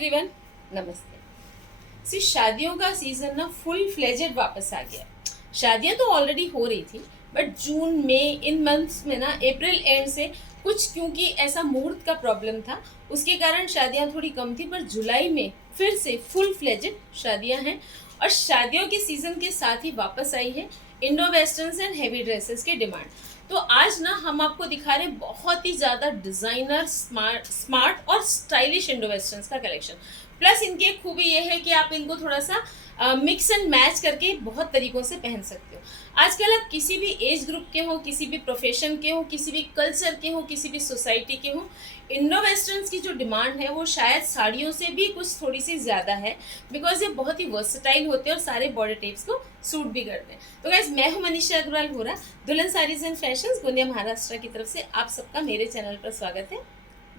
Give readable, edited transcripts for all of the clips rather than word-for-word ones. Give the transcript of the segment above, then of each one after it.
Everyone, नमस्ते। शादियों का सीजन ना फुल फ्लेजेड वापस आ गया। शादियां तो ऑलरेडी हो रही थी, but June May in months में ना अप्रैल एंड से कुछ क्योंकि ऐसा मुहूर्त का प्रॉब्लम था, उसके कारण शादियां थोड़ी कम थी। पर जुलाई में फिर से फुल फ्लेजेड शादियां हैं और शादियों के सीजन के साथ ही वापस आई है Indo westerns and heavy dresses की डिमांड। तो आज ना हम आपको दिखा रहे बहुत ही ज़्यादा डिज़ाइनर स्मार्ट और स्टाइलिश इंडो वेस्टर्न्स का कलेक्शन। प्लस इनकी एक खूबी ये है कि आप इनको थोड़ा सा मिक्स एंड मैच करके बहुत तरीक़ों से पहन सकते हो। आजकल आप किसी भी एज ग्रुप के हो, किसी भी प्रोफेशन के हो, किसी भी कल्चर के हो, किसी भी सोसाइटी के हो, इंडो वेस्टर्न्स की जो डिमांड है वो शायद साड़ियों से भी कुछ थोड़ी सी ज़्यादा है, बिकॉज ये बहुत ही वर्सटाइल होते हैं और सारे बॉडी टाइप्स को सूट भी करते हैं। तो गाइस, मैं हूँ मनीषा अग्रवाल होरा, दुल्हन साड़ीज एंड फैशंस गोंदिया महाराष्ट्र की तरफ से आप सबका मेरे चैनल पर स्वागत है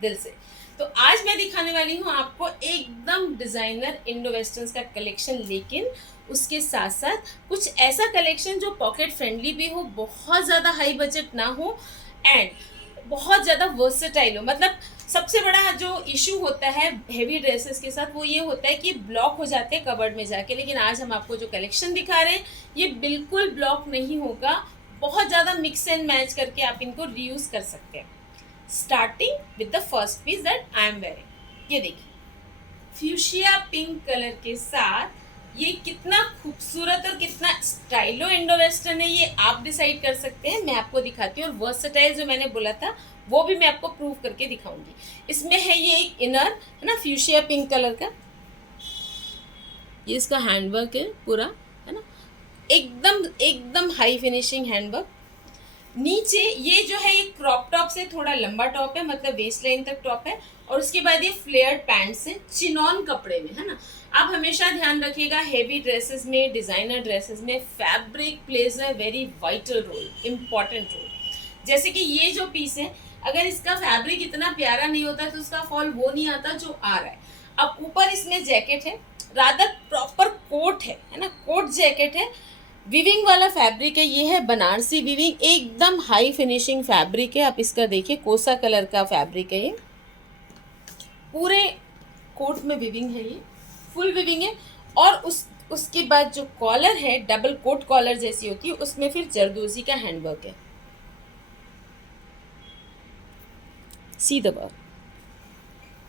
दिल से। तो आज मैं दिखाने वाली हूँ आपको एकदम डिज़ाइनर इंडो वेस्टर्न्स का कलेक्शन, लेकिन उसके साथ साथ कुछ ऐसा कलेक्शन जो पॉकेट फ्रेंडली भी हो, बहुत ज़्यादा हाई बजट ना हो एंड बहुत ज़्यादा वर्सेटाइल हो। मतलब सबसे बड़ा जो इशू होता है हेवी ड्रेसेस के साथ वो ये होता है कि ब्लॉक हो जाते हैं कबर्ड में जाके, लेकिन आज हम आपको जो कलेक्शन दिखा रहे हैं ये बिल्कुल ब्लॉक नहीं होगा। बहुत ज़्यादा मिक्स एंड मैच करके आप इनको रीयूज़ कर सकते हैं। Starting with the first piece that I am wearing, ये देखिए फ्यूशिया पिंक कलर के साथ ये कितना खूबसूरत और कितना स्टाइलो इंडो वेस्टर्न है ये आप डिसाइड कर सकते हैं। मैं आपको दिखाती हूँ और वर्सेटाइल जो मैंने बोला था वो भी मैं आपको प्रूव करके दिखाऊंगी। इसमें है ये एक इनर है ना, फ्यूशिया पिंक कलर का, ये इसका हैंडवर्क है पूरा, है ना, एकदम एकदम हाई फिनिशिंग हैंडवर्क। नीचे ये जो है ये क्रॉप टॉप से थोड़ा लंबा टॉप है, मतलब वेस्ट लाइन तक टॉप है, और उसके बाद ये फ्लेयर्ड पैंट्स है चिनॉन कपड़े में, है ना। आप हमेशा ध्यान रखिएगा हेवी ड्रेसेस में, डिज़ाइनर ड्रेसेस में fabric plays a very vital role, important role. जैसे कि ये जो पीस है, अगर इसका फैब्रिक इतना प्यारा नहीं होता तो उसका फॉल वो नहीं आता जो आ रहा है। अब ऊपर इसमें जैकेट है, रादर प्रॉपर कोट है ना, कोट जैकेट है, विविंग वाला फैब्रिक है, ये है बनारसी विविंग, एकदम हाई फिनिशिंग फैब्रिक है। आप इसका देखिए कोसा कलर का फैब्रिक है, ये पूरे कोट में विविंग है, ये फुल विविंग है। और उसके बाद जो कॉलर है डबल कोट कॉलर जैसी होती है, उसमें फिर जरदोजी का हैंडवर्क है, सी द वर्क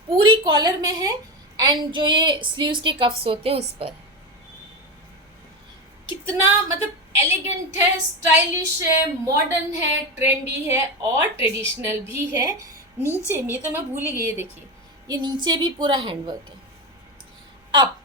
पूरी कॉलर में है। एंड जो ये स्लीव्स के कफ्स होते हैं उस पर कितना मतलब एलिगेंट है, स्टाइलिश है, मॉडर्न है, ट्रेंडी है और ट्रेडिशनल भी है। नीचे में तो मैं भूल ही गई, देखिए ये नीचे भी पूरा हैंडवर्क है। अब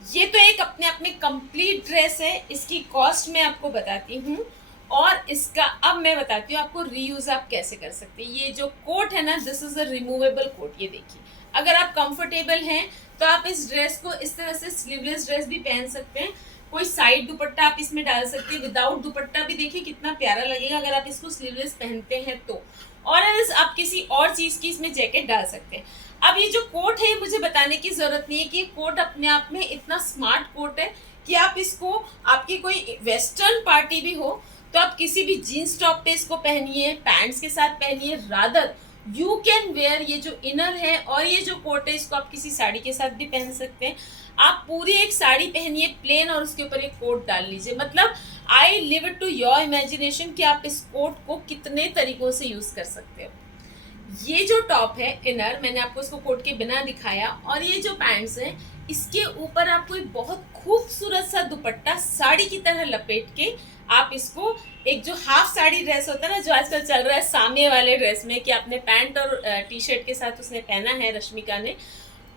ये तो एक अपने आप में कंप्लीट ड्रेस है, इसकी कॉस्ट मैं आपको बताती हूँ और इसका अब मैं बताती हूँ आपको रीयूज आप कैसे कर सकते हैं। ये जो कोट है ना, this is a removable coat. ये देखिए, अगर आप कंफर्टेबल हैं तो आप इस ड्रेस को इस तरह से स्लीवलेस ड्रेस भी पहन सकते हैं। कोई साइड दुपट्टा आप इसमें डाल सकते हैं, विदाउट दुपट्टा भी देखिए कितना प्यारा लगेगा अगर आप इसको स्लीवलेस पहनते हैं तो। और आप किसी और चीज़ की इसमें जैकेट डाल सकते हैं। अब ये जो कोट है मुझे बताने की ज़रूरत नहीं है कि कोट अपने आप में इतना स्मार्ट कोट है कि आप इसको, आपकी कोई वेस्टर्न पार्टी भी हो तो आप किसी भी जीन्स टॉप पे इसको पहनिए, पैंट्स के साथ पहनिए, रादर यू कैन वेयर। ये जो इनर है और ये जो कोट है इसको आप किसी साड़ी के साथ भी पहन सकते हैं। आप पूरी एक साड़ी पहनिए प्लेन और उसके ऊपर एक कोट डाल लीजिए। मतलब I leave it to your imagination कि आप इस कोट को कितने तरीकों से यूज़ कर सकते हो। ये जो टॉप है इनर, मैंने आपको इसको कोट के बिना दिखाया, और ये जो पैंट्स हैं इसके ऊपर आपको एक बहुत खूबसूरत सा दुपट्टा साड़ी की तरह लपेट के आप इसको, एक जो हाफ साड़ी ड्रेस होता है ना जो आजकल चल रहा है सामने वाले ड्रेस में कि आपने पैंट और टी शर्ट के साथ उसने पहना है रश्मिका ने,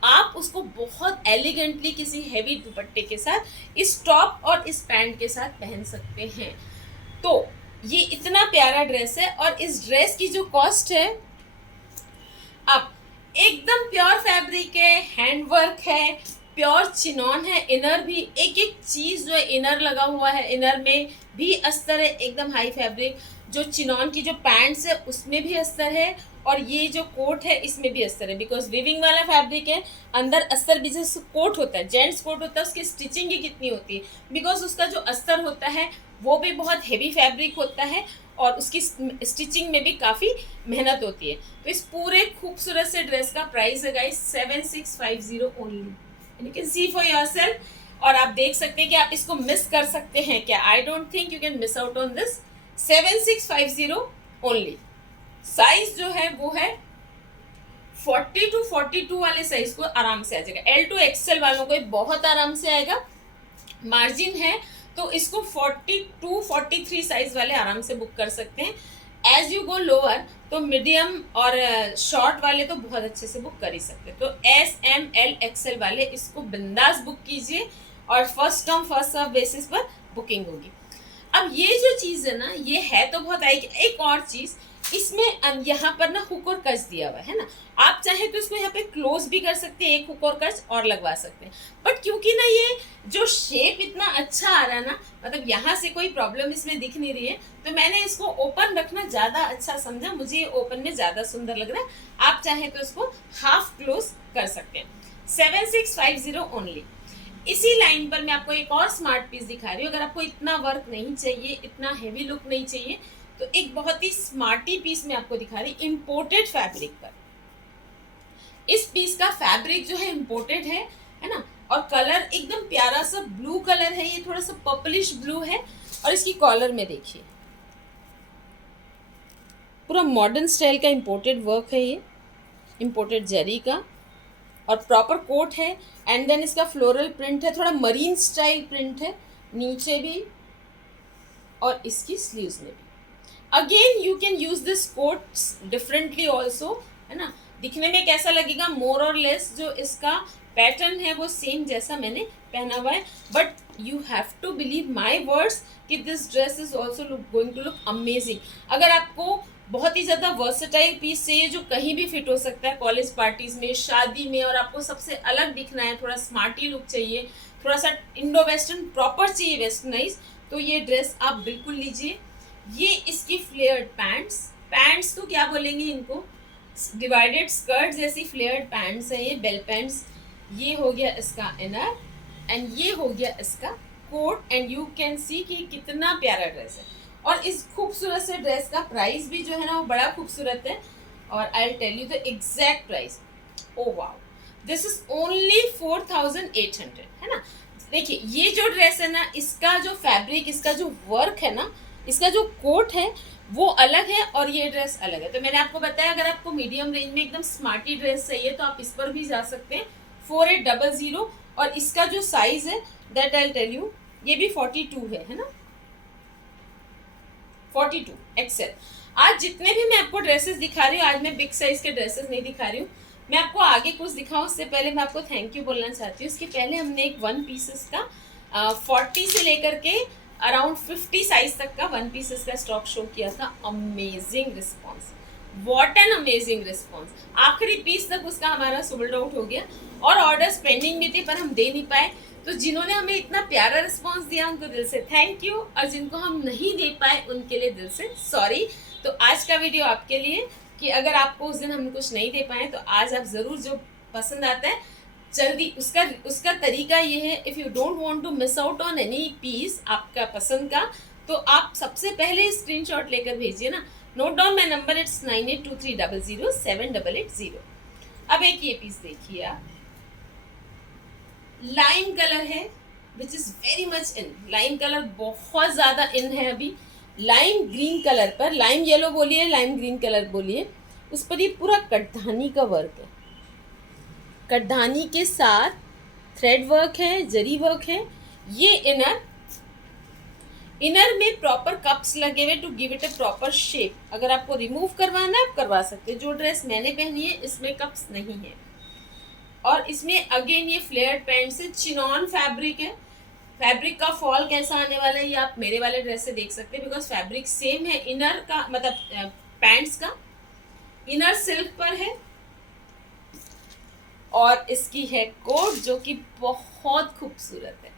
आप उसको बहुत एलिगेंटली किसी हैवी दुपट्टे के साथ इस टॉप और इस पैंट के साथ पहन सकते हैं। तो ये इतना प्यारा ड्रेस है और इस ड्रेस की जो कॉस्ट है, अब एकदम प्योर फैब्रिक है, हैंडवर्क है, प्योर चिनॉन है, इनर भी एक एक चीज़ जो है इनर लगा हुआ है, इनर में भी अस्तर है, एकदम हाई फैब्रिक। जो चिनॉन की जो पैंट्स है उसमें भी अस्तर है, और ये जो कोट है इसमें भी अस्तर है, बिकॉज विविंग वाला फैब्रिक है, अंदर अस्तर भी जैसे कोट होता है, जेंट्स कोट होता है, उसकी स्टिचिंग ही कितनी होती है, बिकॉज उसका जो अस्तर होता है वो भी बहुत हेवी फैब्रिक होता है, और उसकी स्टिचिंग में भी काफ़ी मेहनत होती है। तो इस पूरे खूबसूरत से ड्रेस का प्राइस है guys 7650 only, you can C for yourself. और आप देख सकते हैं कि आप इसको मिस कर सकते हैं क्या? I don't think you can miss out on this 7650 only. Size जो है वो है 40 to 42 वाले साइज को आराम से आ जाएगा, L to XL वालों को बहुत आराम से आएगा। मार्जिन है तो इसको 42 43 साइज वाले आराम से बुक कर सकते हैं। एज यू गो लोअर तो मीडियम और शॉर्ट वाले तो बहुत अच्छे से बुक कर ही सकते हैं। तो SML XL वाले इसको बिंदास बुक कीजिए, और first come first serve basis पर बुकिंग होगी। अब ये जो चीज़ है ना, ये है तो बहुत आएगी। एक और चीज़ इसमें यहाँ पर ना हुक और कच दिया हुआ है ना, आप चाहे तो इसको यहाँ पे क्लोज भी कर सकते हैं, एक हुक और कच और लगवा सकते हैं, बट क्योंकि ना ये जो शेप इतना अच्छा आ रहा है ना, मतलब यहाँ से कोई प्रॉब्लम इसमें दिख नहीं रही है, तो मैंने इसको ओपन रखना ज़्यादा अच्छा समझा, मुझे ये ओपन में ज़्यादा सुंदर लग रहा है। आप चाहे तो इसको हाफ क्लोज कर सकते हैं। 7650 ओनली। इसी लाइन पर मैं आपको एक और स्मार्ट पीस दिखा रही हूँ। अगर आपको इतना वर्क नहीं चाहिए, इतना हेवी लुक नहीं चाहिए, तो एक बहुत ही स्मार्टी पीस मैं आपको दिखा रही, इंपोर्टेड फैब्रिक पर। इस पीस का फैब्रिक जो है इंपोर्टेड है ना, और कलर एकदम प्यारा सा ब्लू कलर है, ये थोड़ा सा पर्पलिश ब्लू है, और इसकी कॉलर में देखिए पूरा मॉडर्न स्टाइल का इंपोर्टेड वर्क है, ये इंपोर्टेड जरी का, और प्रॉपर कोट है। एंड देन इसका फ्लोरल प्रिंट है, थोड़ा मरीन स्टाइल प्रिंट है नीचे भी और इसकी स्लीव्स में भी। Again you can use this quotes differently also, है ना। दिखने में कैसा लगेगा, मोर और लेस जो इसका पैटर्न है वो सेम जैसा मैंने पहना हुआ है, but you have to believe my words कि this dress is also going to look amazing. अगर आपको बहुत ही ज़्यादा वर्सेटाइल पीस चाहिए जो कहीं भी फिट हो सकता है, कॉलेज पार्टीज़ में, शादी में, और आपको सबसे अलग दिखना है, थोड़ा स्मार्टी लुक चाहिए, थोड़ा सा इंडो वेस्टर्न प्रॉपर चाहिए, वेस्टर्नाइज, तो ये ड्रेस आप बिल्कुल लीजिए। ये इसकी फ्लेयर्ड पैंट्स तो क्या बोलेंगे इनको, डिवाइडेड स्कर्ट जैसी फ्लेयर्ड पैंट्स हैं ये, बेल पैंट्स। ये हो गया इसका इनर, एंड ये हो गया इसका coat, and you can see कि कितना प्यारा ड्रेस है। और इस खूबसूरत से ड्रेस का प्राइस भी जो है ना वो बड़ा खूबसूरत है, और I tell you the exact price. Oh wow, this is only 4800, है ना। देखिए ये जो ड्रेस है ना, इसका जो फैब्रिक, इसका जो वर्क है ना, इसका जो कोट है वो अलग है, और ये ड्रेस अलग है। तो मैंने आपको बताया अगर आपको मीडियम रेंज में एकदम स्मार्टी ड्रेस चाहिए तो आप इस पर भी जा सकते हैं, 4800। और इसका जो साइज है दैट आई टेल यू, ये भी 42 है ना, 42 XL। आज जितने भी मैं आपको ड्रेसेस दिखा रही हूँ, आज मैं बिग साइज के ड्रेसेस नहीं दिखा रही हूँ, मैं आपको आगे कुछ दिखाऊँ उससे पहले मैं आपको थैंक यू बोलना चाहती हूँ। इसके पहले हमने एक 1 पीसेस का 40 से लेकर के अराउंड 50 साइज तक का 1 पीसेस का स्टॉक शो किया था। Amazing response, what an amazing response. आखिरी पीस तक उसका हमारा सोल्ड आउट हो गया, और ऑर्डर्स पेंडिंग भी थे पर हम दे नहीं पाए। तो जिन्होंने हमें इतना प्यारा रिस्पॉन्स दिया उनको दिल से थैंक यू, और जिनको हम नहीं दे पाए उनके लिए दिल से सॉरी। तो आज का वीडियो आपके लिए कि अगर आपको उस दिन हम कुछ नहीं दे पाए तो आज आप ज़रूर जो पसंद आता है जल्दी, उसका तरीका ये है, if you don't want to miss out on any piece आपका पसंद का, तो आप सबसे पहले स्क्रीनशॉट लेकर भेजिए ना। Note down my number, it's 9823007880। अब एक ये पीस देखिए आप, लाइम कलर है which is very much in. Lime colour बहुत ज़्यादा इन है अभी। लाइम ग्रीन कलर पर, लाइम येलो बोलिए, लाइम ग्रीन कलर बोलिए, उस पर ये पूरा कटधानी का वर्क है। कटधानी के साथ थ्रेड वर्क है, जरी वर्क है। ये इनर में प्रॉपर कप्स लगे हुए to give it a proper shape. अगर आपको रिमूव करवाना है आप करवा सकते हैं। जो ड्रेस मैंने पहनी है इसमें कप्स नहीं है, और इसमें अगेन ये फ्लेयर्ड पैंट से चिनॉन फैब्रिक है। फैब्रिक का फॉल कैसा आने वाला है ये आप मेरे वाले ड्रेस से देख सकते हैं, बिकॉज फैब्रिक सेम है। इनर का मतलब पैंट्स का इनर सिल्क पर है, और इसकी है कोट जो कि बहुत खूबसूरत है।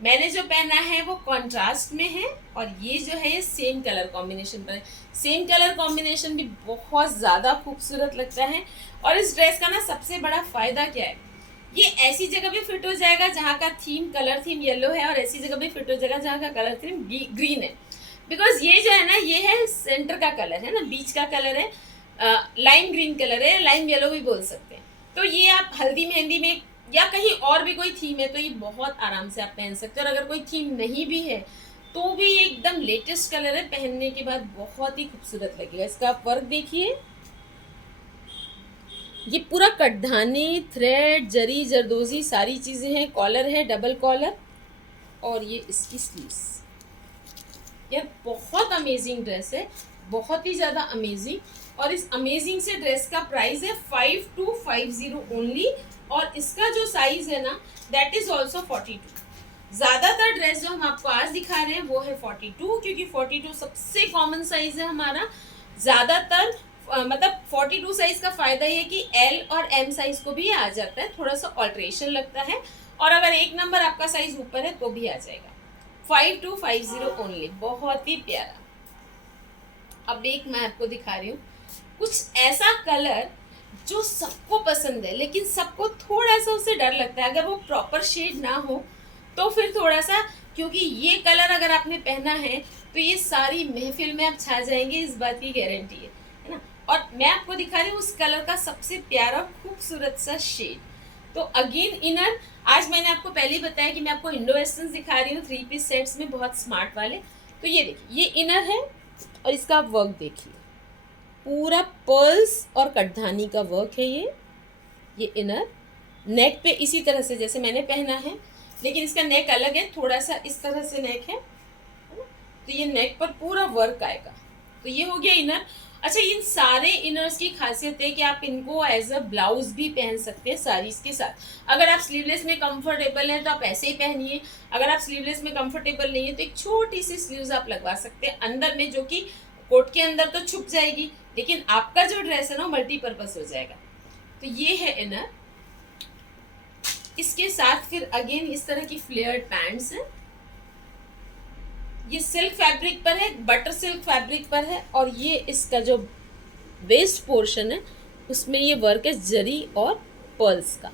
मैंने जो पहना है वो कॉन्ट्रास्ट में है और ये जो है ये सेम कलर कॉम्बिनेशन पर है। सेम कलर कॉम्बिनेशन भी बहुत ज़्यादा खूबसूरत लगता है। और इस ड्रेस का ना सबसे बड़ा फ़ायदा क्या है, ये ऐसी जगह पे फिट हो जाएगा जहाँ का थीम कलर थीम येलो है और ऐसी जगह पे फिट हो जाएगा जहाँ का कलर थीम ग्रीन है। बिकॉज ये जो है ना ये है सेंटर का कलर है ना, बीच का कलर है, लाइम ग्रीन कलर है, लाइम येलो भी बोल सकते हैं। तो ये आप हल्दी मेहंदी में या कहीं और भी कोई थीम है तो ये बहुत आराम से आप पहन सकते हो। और अगर कोई थीम नहीं भी है तो भी ये एकदम लेटेस्ट कलर है, पहनने के बाद बहुत ही खूबसूरत लगेगा। इसका आप वर्क देखिए, ये पूरा कटधाने, थ्रेड, जरी, जरदोजी सारी चीज़ें हैं। कॉलर है डबल कॉलर और ये इसकी स्लीव्स। यार बहुत अमेजिंग ड्रेस है, बहुत ही ज़्यादा अमेजिंग। और इस अमेजिंग से ड्रेस का प्राइस है 5250 ओनली। और इसका जो साइज़ है ना दैट इज़ ऑल्सो 42। ज़्यादातर ड्रेस जो हम आपको आज दिखा रहे हैं वो है 42, क्योंकि 42 सबसे कॉमन साइज़ है हमारा। ज़्यादातर मतलब 42 साइज़ का फ़ायदा ये है कि एल और एम साइज़ को भी आ जाता है, थोड़ा सा ऑल्ट्रेशन लगता है। और अगर एक नंबर आपका साइज़ ऊपर है तो भी आ जाएगा। 5250 ओनली, बहुत ही प्यारा। अब एक मैं आपको दिखा रही हूँ कुछ ऐसा कलर जो सबको पसंद है लेकिन सबको थोड़ा सा उससे डर लगता है। अगर वो प्रॉपर शेड ना हो तो फिर थोड़ा सा, क्योंकि ये कलर अगर आपने पहना है तो ये सारी महफिल में आप छा जाएंगे, इस बात की गारंटी है ना। और मैं आपको दिखा रही हूँ उस कलर का सबसे प्यारा खूबसूरत सा शेड। तो अगेन इनर, आज मैंने आपको पहले ही बताया कि मैं आपको इंडो वेस्टर्न दिखा रही हूँ 3 पीस सेट्स में बहुत स्मार्ट वाले। तो ये देखिए ये इनर है और इसका आप वर्क देखिए, पूरा पर्ल्स और कटधानी का वर्क है ये इनर। नेक पे इसी तरह से जैसे मैंने पहना है, लेकिन इसका नेक अलग है, थोड़ा सा इस तरह से नेक है। तो ये नेक पर पूरा वर्क आएगा। तो ये हो गया इनर। अच्छा, इन सारे इनर्स की खासियत है कि आप इनको एज अ ब्लाउज भी पहन सकते हैं साड़ीज के साथ। अगर आप स्लीवलेस में कंफर्टेबल हैं तो आप ऐसे ही पहनिए। अगर आप स्लीवलेस में कंफर्टेबल नहीं है तो एक छोटी सी स्लीव्स आप लगवा सकते हैं अंदर में, जो कि कोट के अंदर तो छुप जाएगी लेकिन आपका जो ड्रेस है ना मल्टीपर्पज हो जाएगा। तो ये है इनर। इसके साथ फिर अगेन इस तरह की फ्लेयर्ड पैंट्स हैं। ये सिल्क फैब्रिक पर है, बटर सिल्क फैब्रिक पर है। और ये इसका जो वेस्ट पोर्शन है उसमें ये वर्क है जरी और पर्ल्स का।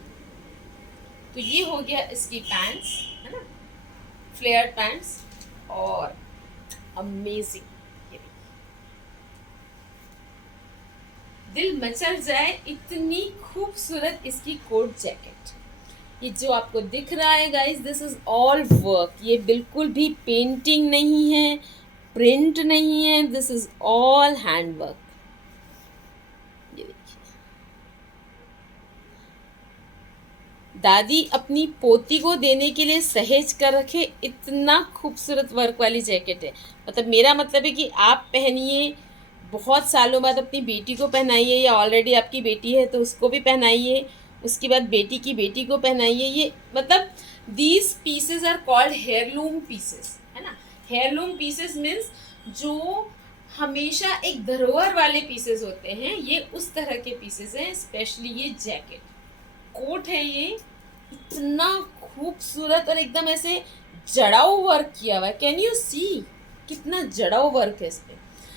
तो ये हो गया इसकी पैंट्स, है ना, फ्लेयर्ड पैंट्स। और अमेजिंग, दिल मचल जाए इतनी खूबसूरत इसकी कोट जैकेट। ये जो आपको दिख रहा है guys, this is all work. ये बिल्कुल भी पेंटिंग नहीं है, प्रिंट नहीं है, this is all hand work. ये देखिए, दादी अपनी पोती को देने के लिए सहेज कर रखे इतना खूबसूरत वर्क वाली जैकेट है। मतलब मेरा मतलब है कि आप पहनिए, बहुत सालों बाद अपनी बेटी को पहनाइए, या ऑलरेडी आपकी बेटी है तो उसको भी पहनाइए, उसके बाद बेटी की बेटी को पहनाइए। ये मतलब these pieces are called heirloom pieces, है ना। हेयरलूम पीसेस मीन्स जो हमेशा एक धरोहर वाले पीसेस होते हैं, ये उस तरह के पीसेस हैं। स्पेशली ये जैकेट, कोट है, ये इतना खूबसूरत और एकदम ऐसे जड़ाऊ वर्क किया हुआ है। कैन यू सी कितना जड़ाऊ वर्क है इस पे।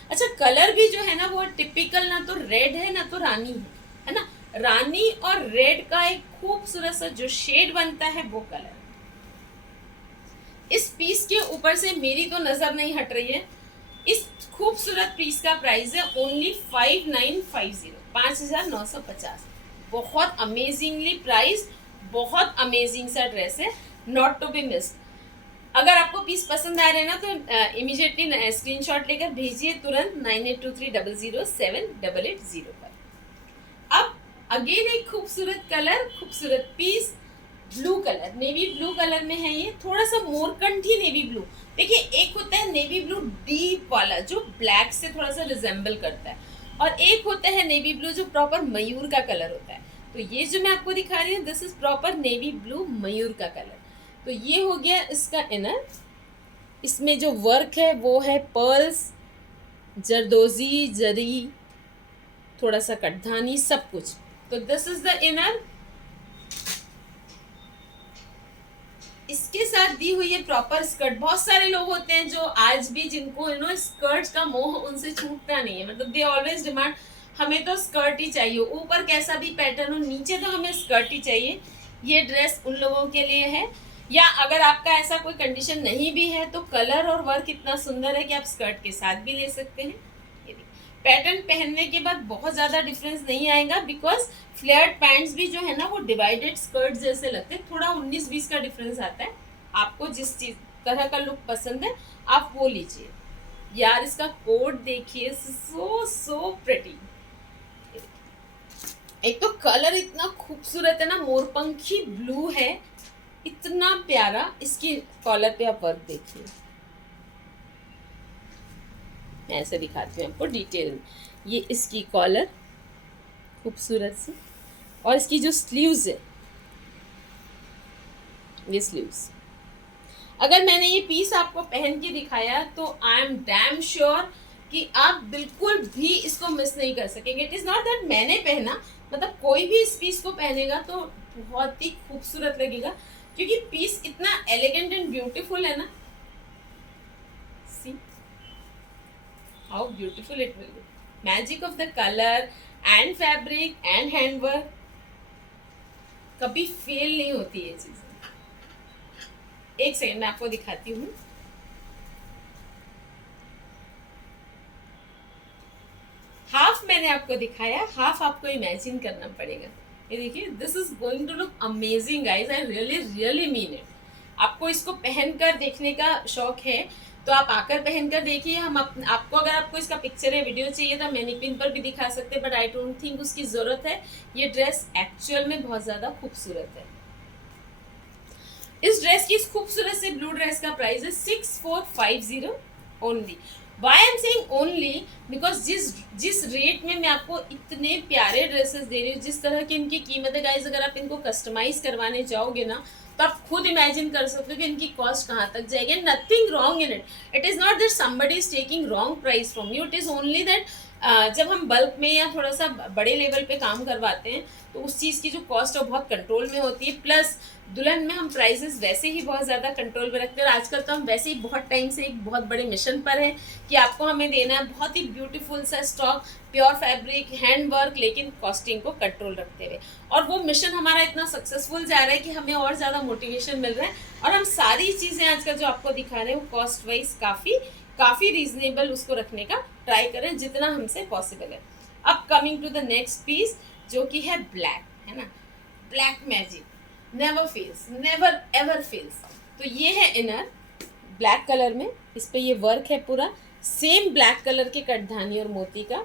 अच्छा, कलर भी जो है ना वो टिपिकल, ना तो रेड है ना तो रानी है ना। रानी और रेड का एक खूबसूरत सा जो शेड बनता है वो कलर। इस पीस के ऊपर से मेरी तो नजर नहीं हट रही है। इस खूबसूरत पीस का प्राइस है ओनली 5950, 5950। बहुत अमेजिंगली प्राइस, बहुत अमेजिंग सा ड्रेस है, नॉट टू बी मिस्ड। अगर आपको पीस पसंद आ रहे हैं ना तो इमीडिएटली स्क्रीनशॉट लेकर भेजिए तुरंत 9823007880 पर। अब अगेन एक खूबसूरत कलर, खूबसूरत piece, blue colour, navy blue colour में है। ये थोड़ा सा मोरकंठी नेवी ब्लू। देखिए, एक होता है नेवी ब्लू डीप वाला जो ब्लैक से थोड़ा सा रिजेंबल करता है, और एक होता है नेवी ब्लू जो प्रॉपर मयूर का कलर होता है। तो ये जो मैं आपको दिखा रही हूँ this is proper navy blue मयूर का कलर। तो ये हो गया इसका इनर। इसमें जो वर्क है वो है पर्ल्स, जरदोजी, जरी, थोड़ा सा कटधानी, सब कुछ। तो दिस इज द इनर। इसके साथ दी हुई है प्रॉपर स्कर्ट। बहुत सारे लोग होते हैं जो आज भी जिनको स्कर्ट्स का मोह उनसे छूटता नहीं है, मतलब दे ऑलवेज डिमांड हमें तो स्कर्ट ही चाहिए, ऊपर कैसा भी पैटर्न हो नीचे तो हमें स्कर्ट ही चाहिए। ये ड्रेस उन लोगों के लिए है। या अगर आपका ऐसा कोई कंडीशन नहीं भी है तो कलर और वर्क इतना सुंदर है कि आप स्कर्ट के साथ भी ले सकते हैं। पैटर्न पहनने के बाद बहुत ज़्यादा डिफरेंस नहीं आएगा, बिकॉज फ्लेयर्ड पैंट्स भी जो है ना वो डिवाइडेड स्कर्ट जैसे लगते हैं, थोड़ा 19-20 का डिफरेंस आता है। आपको जिस चीज तरह का लुक पसंद है आप वो लीजिए। यार इसका कोट देखिए, सो सो प्रिटी। एक तो कलर इतना खूबसूरत है ना, मोरपंखी ब्लू है, इतना प्यारा। इसकी कॉलर पे आप वर्क देखिए, मैं ऐसे दिखाती हूँ आपको डिटेल में। ये इसकी कॉलर खूबसूरत सी, और इसकी जो स्लीव्स है, ये स्लीव्स, अगर मैंने ये पीस आपको पहन के दिखाया तो आई एम डैम श्योर कि आप बिल्कुल भी इसको मिस नहीं कर सकेंगे। इट इज़ नॉट दैट मैंने पहना, मतलब कोई भी इस पीस को पहनेगा तो बहुत ही खूबसूरत लगेगा, क्योंकि पीस इतना एलिगेंट एंड ब्यूटीफुल है ना। See how beautiful it will be, magic of the colour and fabric and handwork, कभी फेल नहीं होती ये चीज़। एक सेकंड मैं आपको दिखाती हूँ। हाफ मैंने आपको दिखाया, हाफ आपको इमेजिन करना पड़ेगा। ये देखिए, this is going to look amazing guys, I really really mean it. आपको इसको पहनकर देखने का शौक है तो आप आकर पहनकर देखिए। आपको अगर आपको इसका पिक्चर या वीडियो चाहिए तो मैनीपिन पर भी दिखा सकते हैं, बट आई डोंट थिंक उसकी ज़रूरत है। ये ड्रेस एक्चुअल में बहुत ज़्यादा खूबसूरत है। इस ड्रेस की इस खूबसूरत से ब्लू ड्रेस का प्राइस है 6450 only. Why am saying only because जिस रेट में मैं आपको इतने प्यारे ड्रेसेस दे रही हूँ, जिस तरह की इनकी कीमत है गाइज, अगर आप इनको कस्टमाइज करवाने जाओगे ना तो आप खुद इमेजिन कर सकते हो कि इनकी कॉस्ट कहाँ तक जाएगी। Nothing wrong in it, it is not that somebody is taking wrong price from you, it is only that जब हम बल्क में या थोड़ा सा बड़े लेवल पे काम करवाते हैं तो उस चीज़ की जो कॉस्ट है वो बहुत कंट्रोल में होती है। प्लस दुल्हन में हम प्राइसेस वैसे ही बहुत ज़्यादा कंट्रोल में रखते हैं, और आजकल तो हम वैसे ही बहुत टाइम से एक बहुत बड़े मिशन पर हैं कि आपको हमें देना है बहुत ही ब्यूटीफुल सा stock, pure fabric, hand work, लेकिन कॉस्टिंग को कंट्रोल रखते हुए। और वो मिशन हमारा इतना सक्सेसफुल जा रहा है कि हमें और ज़्यादा मोटिवेशन मिल रहा है, और हम सारी चीज़ें आजकल जो आपको दिखा रहे हैं वो कॉस्ट वाइज काफ़ी रीजनेबल उसको रखने का ट्राई करें जितना हमसे पॉसिबल है। अब coming to the next piece जो कि है ब्लैक, है ना, black magic never fails, never ever fails. तो ये है इनर ब्लैक कलर में, इस पे ये वर्क है पूरा सेम ब्लैक कलर के कटधानी और मोती का।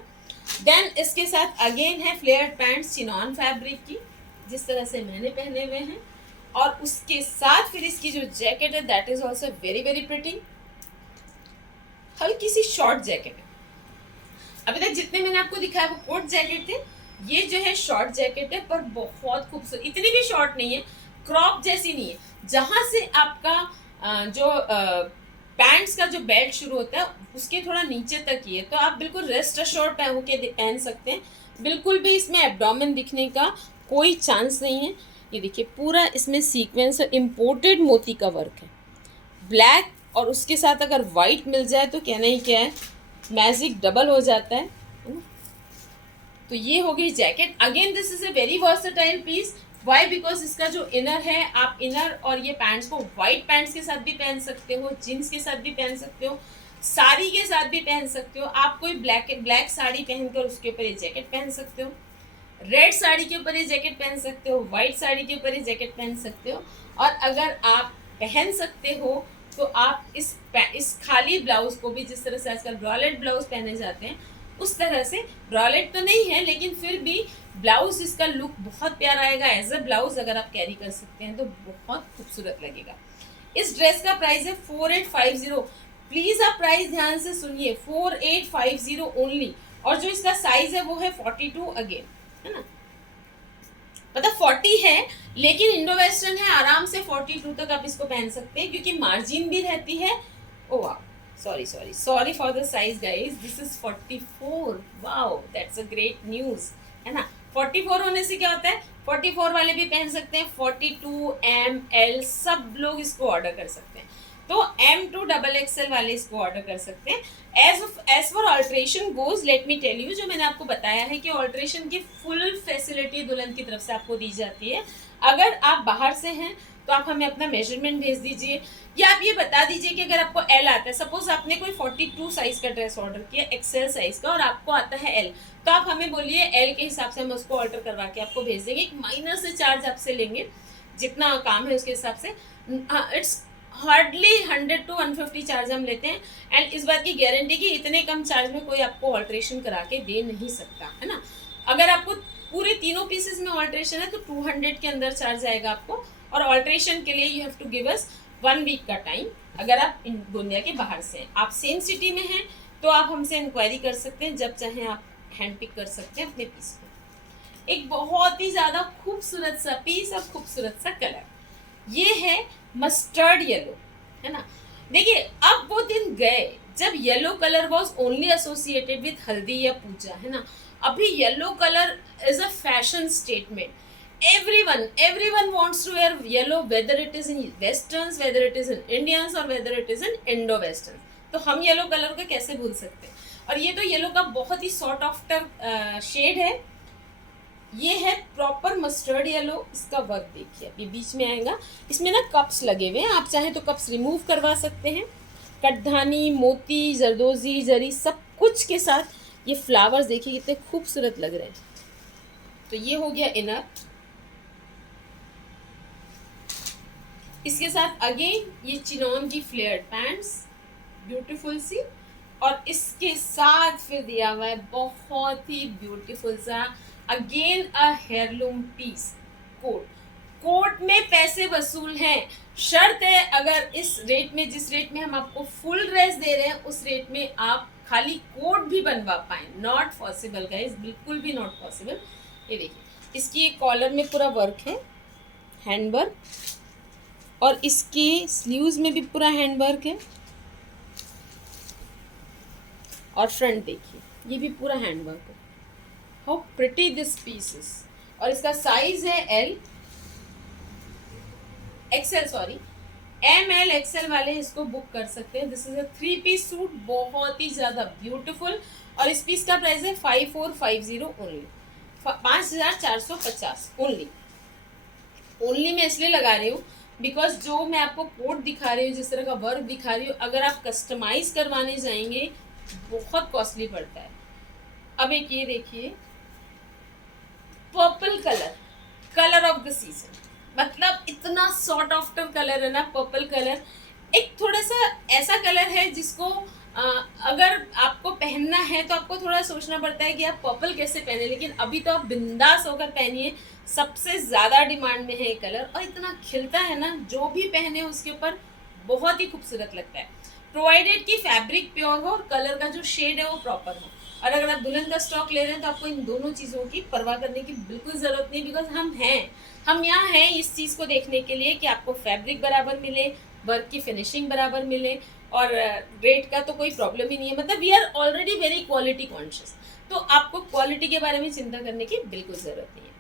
देन इसके साथ अगेन है फ्लेयर्ड पैंट्स चिनॉन फैब्रिक की, जिस तरह से मैंने पहने हुए हैं, और उसके साथ फिर इसकी जो जैकेट है that is also very very pretty, हल्की सी शॉर्ट जैकेट है। अभी तक जितने मैंने आपको दिखाया वो कोट जैकेट थे, ये जो है शॉर्ट जैकेट है, पर बहुत खूबसूरत, इतनी भी शॉर्ट नहीं है, क्रॉप जैसी नहीं है। जहाँ से आपका जो पैंट्स का जो बेल्ट शुरू होता है उसके थोड़ा नीचे तक ही है, तो आप बिल्कुल रेस्ट अश्योर्ड पहन सकते हैं। बिल्कुल भी इसमें एब्डोमेन दिखने का कोई चांस नहीं है। ये देखिए पूरा इसमें सीक्वेंस और इम्पोर्टेड मोती का वर्क है, ब्लैक और उसके साथ अगर वाइट मिल जाए तो कहना ही क्या है, मैजिक डबल हो जाता है ना। तो ये हो गई jacket. Again this is a very versatile piece. Why? Because इसका जो इनर है, आप इनर और ये पैंट्स को वाइट पैंट्स के साथ भी पहन सकते हो, जीन्स के साथ भी पहन सकते हो, साड़ी के साथ भी पहन सकते हो। आप कोई ब्लैक साड़ी पहनकर उसके ऊपर ये जैकेट पहन सकते हो, रेड साड़ी के ऊपर ये जैकेट पहन सकते हो, वाइट साड़ी के ऊपर ये जैकेट पहन सकते हो। और अगर आप पहन सकते हो तो आप इस खाली ब्लाउज को भी, जिस तरह से आजकल ब्रॉलेट ब्लाउज पहने जाते हैं उस तरह से, ब्रॉलेट तो नहीं है लेकिन फिर भी ब्लाउज इसका लुक बहुत प्यारा आएगा। एज अ ब्लाउज अगर आप कैरी कर सकते हैं तो बहुत खूबसूरत लगेगा। इस ड्रेस का प्राइस है 4850। प्लीज आप प्राइस ध्यान से सुनिए, 4850 ओनली। और जो इसका साइज है वो है 42 अगेन, है ना, मतलब 40 है लेकिन इंडो वेस्टर्न है, आराम से 42 तक आप इसको पहन सकते हैं क्योंकि मार्जिन भी रहती है। ओ वाह, sorry for the size guys, this is 44। wow, that's a great news, है ना। 44 होने से क्या होता है, 44 वाले भी पहन सकते हैं, 42 M L सब लोग इसको ऑर्डर कर सकते हैं। तो M2 XXL वाले इसको ऑर्डर कर सकते हैं। As for alteration goes, let me tell you, जो मैंने आपको बताया है कि ऑल्ट्रेशन की फुल फैसिलिटी दुल्हन की तरफ से आपको दी जाती है। अगर आप बाहर से हैं तो आप हमें अपना मेजरमेंट भेज दीजिए, या आप ये बता दीजिए कि अगर आपको एल आता है, सपोज आपने कोई 42 साइज का ड्रेस ऑर्डर किया एक्सेल साइज का और आपको आता है एल, तो आप हमें बोलिए एल के हिसाब से हम उसको ऑर्डर करवा के आपको भेज देंगे। एक माइनर से चार्ज आपसे लेंगे, जितना काम है उसके हिसाब से। इट्स हार्डली 100 to 150 चार्ज हम लेते हैं, एंड इस बात की गारंटी कि इतने कम चार्ज में कोई आपको ऑल्ट्रेशन करा के दे नहीं सकता, है ना। अगर आपको पूरे तीनों पीसेस में ऑल्ट्रेशन है तो 200 के अंदर चार्ज आएगा आपको, और ऑल्ट्रेशन के लिए you have to give us 1 week का टाइम। अगर आप गोंदिया के बाहर से हैं, आप सेम सिटी में हैं, तो आप हमसे इंक्वायरी कर सकते हैं, जब चाहें आप हैंड पिक कर सकते हैं अपने पीस को। एक बहुत ही ज़्यादा खूबसूरत सा पीस और खूबसूरत सा कलर, ये है मस्टर्ड येलो, है ना। देखिए अब वो दिन गए जब yellow colour was only associated with हल्दी या पूजा, है ना। अभी yellow colour is a fashion statement. everyone wants to wear yellow, whether it is in westerns, whether it is in Indians, or whether it is in Indo westerns। तो हम yellow colour को कैसे भूल सकते हैं। और ये तो येलो का बहुत ही सॉर्ट आफ्टर शेड है, ये है प्रॉपर मस्टर्ड येलो। इसका वर्क देखिए, अभी बीच में आएगा, इसमें ना कप्स लगे हुए हैं, आप चाहें तो कप्स रिमूव करवा सकते हैं। कटधानी, मोती, जरदोजी, जरी सब कुछ के साथ ये फ्लावर्स देखिए कितने खूबसूरत लग रहे हैं। तो ये हो गया इनर। इसके साथ अगेन ये चिनॉन की फ्लेयर्ड पैंट्स, ब्यूटीफुल सी, और इसके साथ फिर दिया हुआ है बहुत ही ब्यूटीफुल सा again a heirloom piece, coat. Coat में पैसे वसूल हैं, शर्त है अगर इस रेट में, जिस रेट में हम आपको फुल ड्रेस दे रहे हैं, उस रेट में आप खाली कोट भी बनवा पाएँ। नॉट पॉसिबल गाइस, बिल्कुल भी नॉट पॉसिबल। ये देखिए, इसकी कॉलर में पूरा वर्क है, हैंड वर्क, और इसके स्लीव्स में भी पूरा हैंड वर्क है, और फ्रंट देखिए ये भी पूरा हैंड वर्क है। How pretty this pieces. और इसका साइज है L XL, sorry ML XL वाले इसको बुक कर सकते हैं। This is a 3 piece suit, बहुत ही ज़्यादा ब्यूटीफुल, और इस पीस का प्राइस है 5450 ओनली, 5450 ओनली। ओनली मैं इसलिए लगा रही हूँ बिकॉज जो मैं आपको कोट दिखा रही हूँ, जिस तरह का वर्क दिखा रही हूँ, अगर आप कस्टमाइज करवाने जाएंगे बहुत कॉस्टली पड़ता है। अब एक ये देखिए, purple colour, colour of the season, मतलब इतना सॉर्ट आफ्टर कलर है ना पर्पल कलर। एक थोड़ा सा ऐसा कलर है जिसको अगर आपको पहनना है तो आपको थोड़ा सोचना पड़ता है कि आप पर्पल कैसे पहने, लेकिन अभी तो आप बिंदास होकर पहनिए। सबसे ज़्यादा डिमांड में है ये कलर, और इतना खिलता है ना, जो भी पहने उसके ऊपर बहुत ही खूबसूरत लगता है। प्रोवाइडेड कि फैब्रिक प्योर हो और कलर का जो शेड है वो प्रॉपर हो। और अगर आप दुल्हन का स्टॉक ले रहे हैं तो आपको इन दोनों चीज़ों की परवाह करने की बिल्कुल ज़रूरत नहीं, बिकॉज हम यहाँ हैं इस चीज़ को देखने के लिए कि आपको फैब्रिक बराबर मिले, वर्क की फिनिशिंग बराबर मिले, और रेट का तो कोई प्रॉब्लम ही नहीं है। मतलब we are already very quality conscious, तो आपको क्वालिटी के बारे में चिंता करने की बिल्कुल ज़रूरत नहीं है।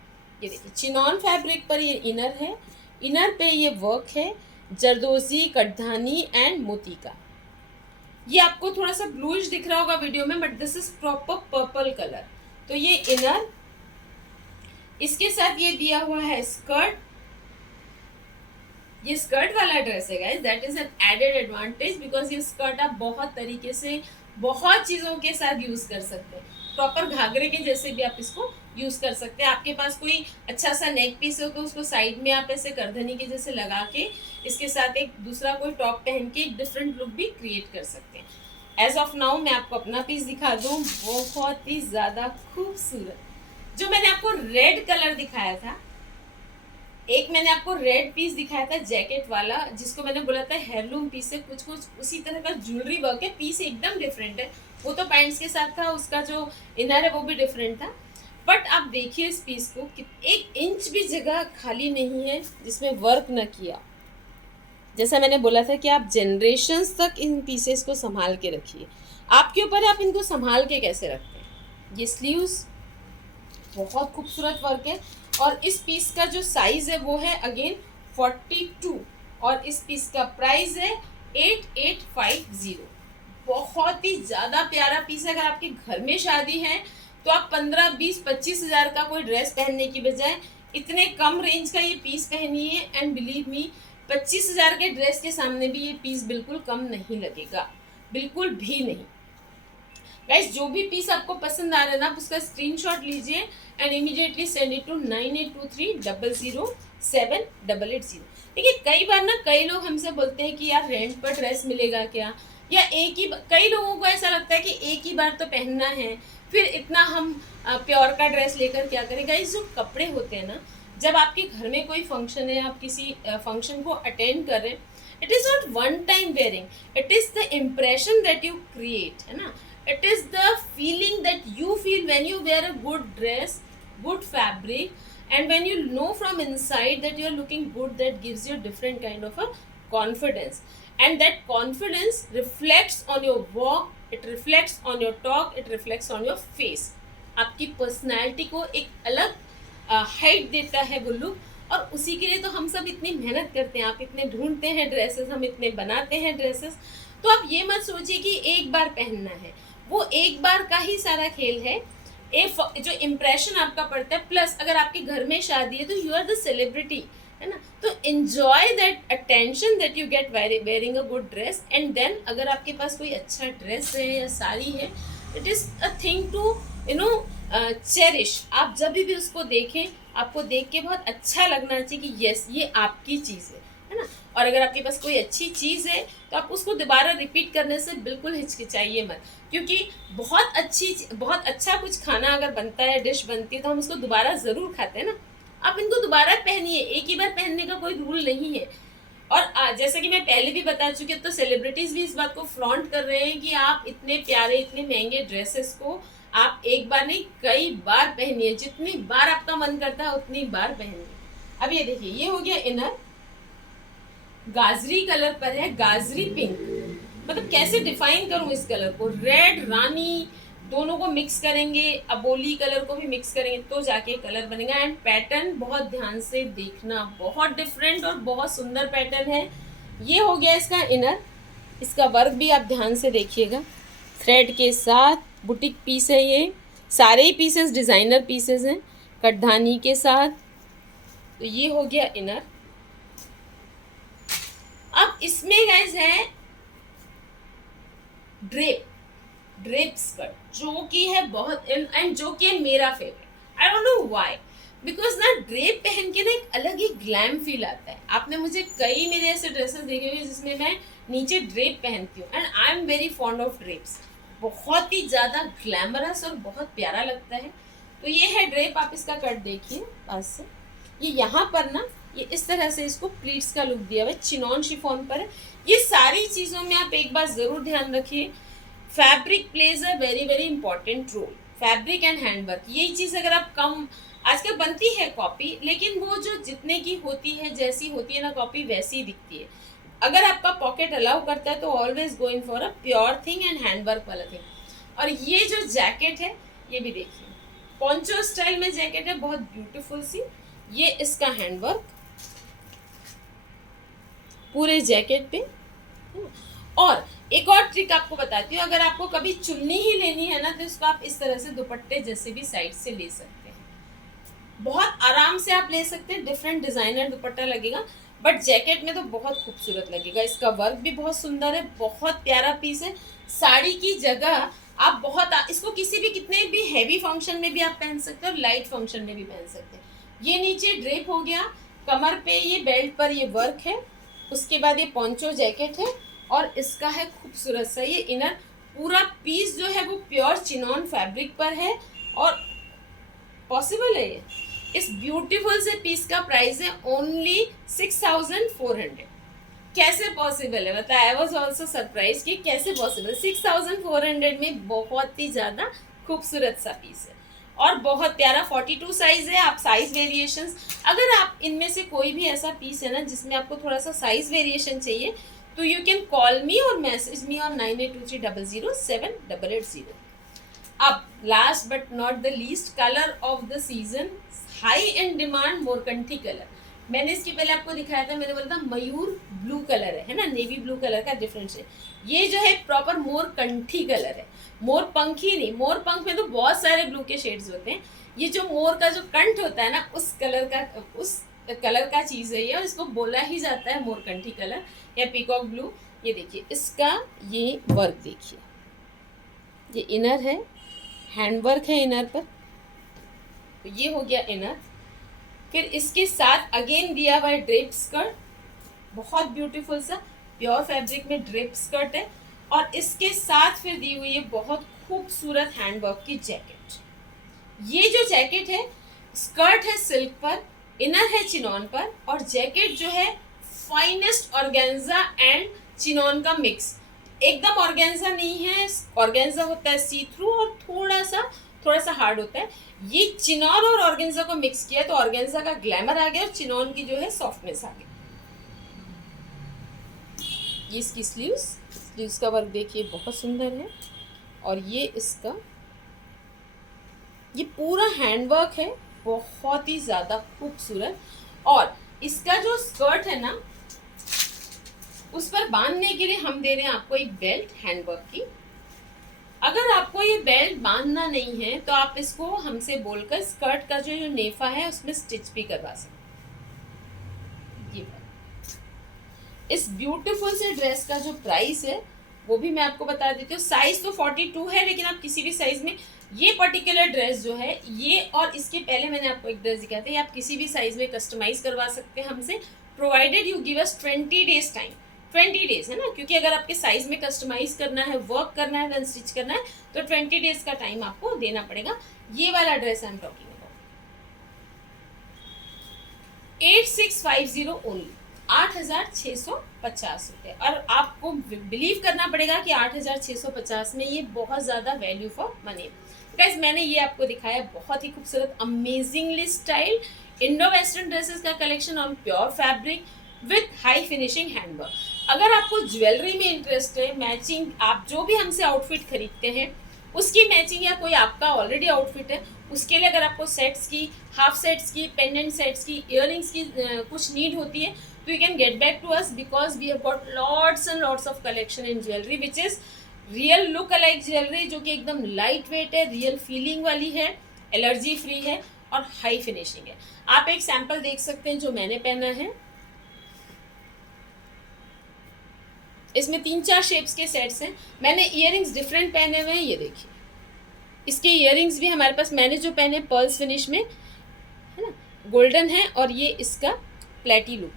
ये देखिए, चिनॉन फैब्रिक पर ये इनर है, इनर पे ये वर्क है जरदोजी, कटधानी एंड मोती का। ये आपको थोड़ा सा ब्लूइश दिख रहा होगा वीडियो में, but this is proper purple colour. तो ये इनर, इसके साथ ये दिया हुआ है स्कर्ट। ये स्कर्ट वाला ड्रेस है guys, that is an added advantage, because ये स्कर्ट आप बहुत तरीके से बहुत चीज़ों के साथ यूज़ कर सकते हैं। प्रॉपर घाघरे के जैसे भी आप इसको यूज़ कर सकते हैं। आपके पास कोई अच्छा सा नेक पीस हो तो उसको साइड में आप ऐसे करधनी के जैसे लगा के इसके साथ एक दूसरा कोई टॉप पहन के एक डिफरेंट लुक भी क्रिएट कर सकते हैं। एज ऑफ नाउ मैं आपको अपना पीस दिखा दूँ, बहुत ही ज़्यादा खूबसूरत। जो मैंने आपको रेड कलर दिखाया था, एक मैंने आपको रेड पीस दिखाया था जैकेट वाला, जिसको मैंने बोला था हेयरलूम पीस है, कुछ कुछ उसी तरह का ज्वेलरी वर्क है। पीस एकदम डिफरेंट है, वो तो पैंट्स के साथ था, उसका जो इनर है वो भी डिफरेंट था। बट आप देखिए इस पीस को कि 1 इंच भी जगह खाली नहीं है जिसमें वर्क न किया। जैसा मैंने बोला था कि आप जनरेशन्स तक इन पीसेस को संभाल के रखिए, आपके ऊपर है आप इनको संभाल के कैसे रखते हैं। ये स्लीव्स, बहुत खूबसूरत वर्क है। और इस पीस का जो साइज है वो है अगेन 42 और इस पीस का प्राइस है 8850। बहुत ही ज़्यादा प्यारा पीस है। अगर आपके घर में शादी है तो आप 15, 20, 25 हज़ार का कोई ड्रेस पहनने की बजाय इतने कम रेंज का ये पीस पहनिए एंड बिलीव मी 25 हज़ार के ड्रेस के सामने भी ये पीस बिल्कुल कम नहीं लगेगा, बिल्कुल भी नहीं। गाइस जो भी पीस आपको पसंद आ रहा है ना, आप उसका स्क्रीनशॉट लीजिए and immediately send it to 9823007880। देखिए कई बार ना कई लोग हमसे बोलते हैं कि यार रेंट पर ड्रेस मिलेगा क्या, या एक ही कई लोगों को ऐसा लगता है कि एक ही बार तो पहनना है, फिर इतना हम प्योर का ड्रेस लेकर क्या करें। गाइस जो कपड़े होते हैं ना, जब आपके घर में कोई फंक्शन है, आप किसी फंक्शन को अटेंड कर रहे हैं, it is not one time wearing, it is the impression that you create, है ना। It is the feeling that you feel when you wear a good dress, good fabric, and when you know from inside that you are looking good, that gives you a different kind of a confidence, and that confidence reflects on your walk, it reflects on your talk, it reflects on your face. आपकी personality को एक अलग height देता है वो look, और उसी के लिए तो हम सब इतनी मेहनत करते हैं। आप इतने ढूंढते हैं ड्रेसेस, हम इतने बनाते हैं ड्रेसेस। तो आप ये मत सोचिए कि एक बार पहनना है, वो एक बार का ही सारा खेल है। जो इम्प्रेशन आपका पड़ता है, प्लस अगर आपके घर में शादी है तो यू आर द सेलिब्रिटी, है ना। तो enjoy that attention that you get wearing a good dress, and then अगर आपके पास कोई अच्छा ड्रेस है या साड़ी है, it is a thing to cherish. आप जब भी उसको देखें, आपको देख के बहुत अच्छा लगना चाहिए कि यस ये आपकी चीज़ है ना। और अगर आपके पास कोई अच्छी चीज़ है तो आप उसको दोबारा रिपीट करने से बिल्कुल हिचकिचाइए मत, क्योंकि बहुत अच्छा कुछ खाना अगर बनता है, डिश बनती है, तो हम उसको दोबारा ज़रूर खाते हैं ना। आप इनको दोबारा पहनिए, एक ही बार पहनने का कोई रूल नहीं है। और जैसा कि मैं पहले भी बता चुकी हूँ, तो सेलिब्रिटीज़ भी इस बात को फ्लॉन्ट कर रहे हैं कि आप इतने प्यारे, इतने महंगे ड्रेसेस को आप एक बार नहीं कई बार पहनिए, जितनी बार आपका मन करता है उतनी बार पहनिए। अब ये देखिए, ये हो गया इनर, गाजरी कलर पर है, गाजरी पिंक। मतलब कैसे डिफाइन करूं इस कलर को, रेड रानी दोनों को मिक्स करेंगे, अबोली कलर को भी मिक्स करेंगे तो जाके कलर बनेगा। एंड पैटर्न बहुत ध्यान से देखना, बहुत डिफरेंट और बहुत सुंदर पैटर्न है। ये हो गया इसका इनर, इसका वर्क भी आप ध्यान से देखिएगा, थ्रेड के साथ बुटीक पीस है। ये सारे ही पीसेस डिज़ाइनर पीसेस हैं, कटधानी के साथ। तो ये हो गया इनर। अब इसमें गाइस है ड्रेप स्कर्ट, जो कि है बहुत, एंड जो कि है मेरा favourite. I don't know why, because ना ड्रेप पहन के ना एक अलग ही ग्लैम फील आता है। आपने मुझे कई मेरे ऐसे ड्रेसेस देखे हुए जिसमें मैं नीचे ड्रेप पहनती हूँ, and I am very fond of drapes. बहुत ही ज़्यादा ग्लैमरस और बहुत प्यारा लगता है। तो ये है ड्रेप, आप इसका कट देखिए पास से। ये यहाँ पर ना ये इस तरह से इसको प्लीट्स का लुक दिया हुआ है, चिनॉन शिफॉन पर है। ये सारी चीज़ों में आप एक बार ज़रूर ध्यान रखिए, fabric plays a very very important role. Fabric and handwork, यही चीज़ अगर आप कम, आजकल बनती है कॉपी, लेकिन वो जो जितने की होती है, जैसी होती है ना कॉपी, वैसी ही दिखती है। अगर आपका पॉकेट अलाउ करता है तो always going for a pure thing and handwork वाला थिंग। और ये जो जैकेट है, ये भी देखिए, पॉन्चो स्टाइल में जैकेट है, बहुत ब्यूटीफुल सी। ये इसका हैंडवर्क पूरे जैकेट पे। और एक और ट्रिक आपको बताती हूँ, अगर आपको कभी चुन्नी ही लेनी है ना, तो इसको आप इस तरह से दुपट्टे जैसे भी साइड से ले सकते हैं, बहुत आराम से आप ले सकते हैं। डिफरेंट डिजाइनर दुपट्टा लगेगा, बट जैकेट में तो बहुत खूबसूरत लगेगा। इसका वर्क भी बहुत सुंदर है, बहुत प्यारा पीस है। साड़ी की जगह आप इसको किसी भी, कितने भी हैवी फंक्शन में भी आप पहन सकते हो और लाइट फंक्शन में भी पहन सकते हैं। ये नीचे ड्रेप हो गया, कमर पे ये बेल्ट पर ये वर्क है, उसके बाद ये पॉन्चो जैकेट है, और इसका है खूबसूरत सा ये इनर। पूरा पीस जो है वो प्योर चिनॉन फैब्रिक पर है, और पॉसिबल है ये। इस ब्यूटीफुल से पीस का प्राइस है ओनली 6400। कैसे पॉसिबल है, बताया। आई वॉज ऑल्सो सरप्राइज कि कैसे पॉसिबल, 6400 में बहुत ही ज़्यादा खूबसूरत सा पीस है और बहुत प्यारा। 42 साइज है। आप साइज वेरिएशंस, अगर आप इनमें से कोई भी ऐसा पीस है ना जिसमें आपको थोड़ा सा साइज वेरिएशन चाहिए, तो यू कैन कॉल मी और मैसेज मी ऑन 9823007880। अब last but not the least, colour of the season, high in demand मोरकंठी कलर। मैंने इसके पहले आपको दिखाया था, मैंने बोला था मयूर ब्लू कलर है ना, नेवी ब्लू कलर का डिफरेंस है। ये जो है प्रॉपर मोरकंठी कलर है, मोर पंखी नहीं। मोर पंख में तो बहुत सारे ब्लू के शेड्स होते हैं, ये जो मोर का जो कंठ होता है ना, उस कलर का चीज़ है ये, और इसको बोला ही जाता है मोरकंठी कलर या पीकॉक ब्लू। ये देखिए इसका ये वर्क देखिए, ये इनर है, हैंड वर्क है इनर पर, तो ये हो गया इनर। फिर इसके साथ अगेन दिया हुआ है ड्रेप स्कर्ट, बहुत ब्यूटीफुल सा प्योर फैब्रिक में ड्रेप स्कर्ट है, और इसके साथ फिर दी हुई है बहुत खूबसूरत हैंडवर्क की जैकेट। ये जो जैकेट है, स्कर्ट है सिल्क पर, इनर है चिनॉन पर, और जैकेट जो है फाइनेस्ट ऑर्गेन्जा एंड चिनॉन का मिक्स। एकदम ऑर्गेन्जा नहीं है, ऑर्गेन्जा होता है सी थ्रू और थोड़ा सा हार्ड होता है। ये चिनॉन और ऑर्गेन्जा को मिक्स किया तो ऑर्गेन्जा का ग्लैमर आ गया और चिनॉन की जो है सॉफ्टनेस आ गई। ये इसकी स्लीव्स का वर्क देखिए बहुत सुंदर है, और ये इसका ये पूरा हैंडवर्क है, बहुत ही ज़्यादा खूबसूरत। और इसका जो स्कर्ट है ना, उस पर बांधने के लिए हम दे रहे हैं आपको एक बेल्ट हैंडवर्क की। अगर आपको ये बेल्ट बांधना नहीं है तो आप इसको हमसे बोलकर स्कर्ट का जो नेफा है उसमें स्टिच भी करवा सकते हैं। ये इस ब्यूटीफुल से ड्रेस का जो प्राइस है वो भी मैं आपको बता देती हूँ। साइज तो 42 है, लेकिन आप किसी भी साइज में ये पर्टिकुलर ड्रेस जो है, ये और इसके पहले मैंने आपको एक ड्रेस दिखाया था, ये आप किसी भी साइज में कस्टमाइज करवा सकते हैं हमसे, provided you give us 20 days time. 20 days है ना, क्योंकि अगर आपके साइज में कस्टमाइज करना है, वर्क करना है, देन स्टिच करना है, तो 20 डेज का टाइम आपको देना पड़ेगा। ये वाला dress I am talking about 8650 only, 8650 रुपये। और आपको बिलीव करना पड़ेगा कि 8650 में ये बहुत ज़्यादा वैल्यू फॉर मनी। गाइस मैंने ये आपको दिखाया बहुत ही खूबसूरत amazingly style Indo western dresses का collection on pure fabric with high finishing handwork. अगर आपको ज्वेलरी में इंटरेस्ट है, मैचिंग आप जो भी हमसे आउटफिट खरीदते हैं उसकी मैचिंग, या कोई आपका ऑलरेडी आउटफिट है उसके लिए अगर आपको सेट्स की, हाफ सेट्स की, पेंडेंट सेट्स की, इयररिंग्स की कुछ नीड होती है, तो you can get back to us because we have got lots and lots of collection in jewellery which is real look alike jewellery, जो कि एकदम लाइट वेट है, रियल फीलिंग वाली है, एलर्जी फ्री है और हाई फिनिशिंग है। आप एक सैंपल देख सकते हैं जो मैंने पहना है, इसमें 3-4 शेप्स के सेट्स हैं। मैंने इयररिंग्स डिफरेंट पहने हुए हैं, ये देखिए इसके इयररिंग्स भी हमारे पास, मैंने जो पहने पर्ल्स फिनिश में है ना, गोल्डन है, और ये इसका प्लेटी लुक।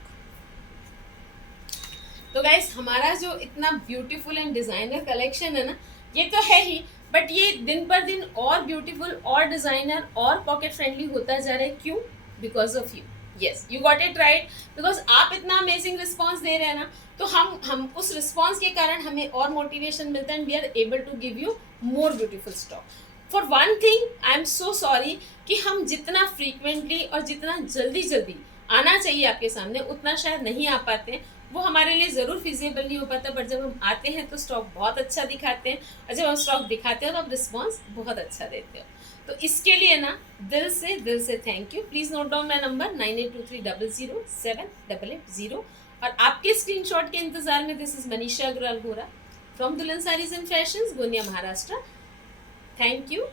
तो गाइस हमारा जो इतना ब्यूटीफुल एंड डिज़ाइनर कलेक्शन है ना, ये तो है ही, बट ये दिन पर दिन और ब्यूटीफुल और डिज़ाइनर और पॉकेट फ्रेंडली होता जा रहा है। क्यों? Because of you. Yes, you got it right, because आप इतना अमेजिंग रिस्पॉन्स दे रहे हैं ना, तो हम उस रिस्पॉन्स के कारण हमें और मोटिवेशन मिलता है, and we are able to give you more beautiful stock. For one thing I am so sorry कि हम जितना फ्रीक्वेंटली और जितना जल्दी आना चाहिए आपके सामने उतना शायद नहीं आ पाते हैं। वो हमारे लिए ज़रूर फिजिबल नहीं हो पाता, बट जब हम आते हैं तो स्टॉक बहुत अच्छा दिखाते हैं, और जब हम स्टॉक दिखाते हो तो आप रिस्पॉन्स बहुत अच्छा देते हो। तो इसके लिए ना दिल से thank you. Please note down my number 9823007880, और आपके स्क्रीनशॉट के इंतज़ार में दिस इज़ मनीषा अग्रवाल गोरा फ्रॉम दुल्हन saris and fashions, Gondia, Maharashtra. Thank you.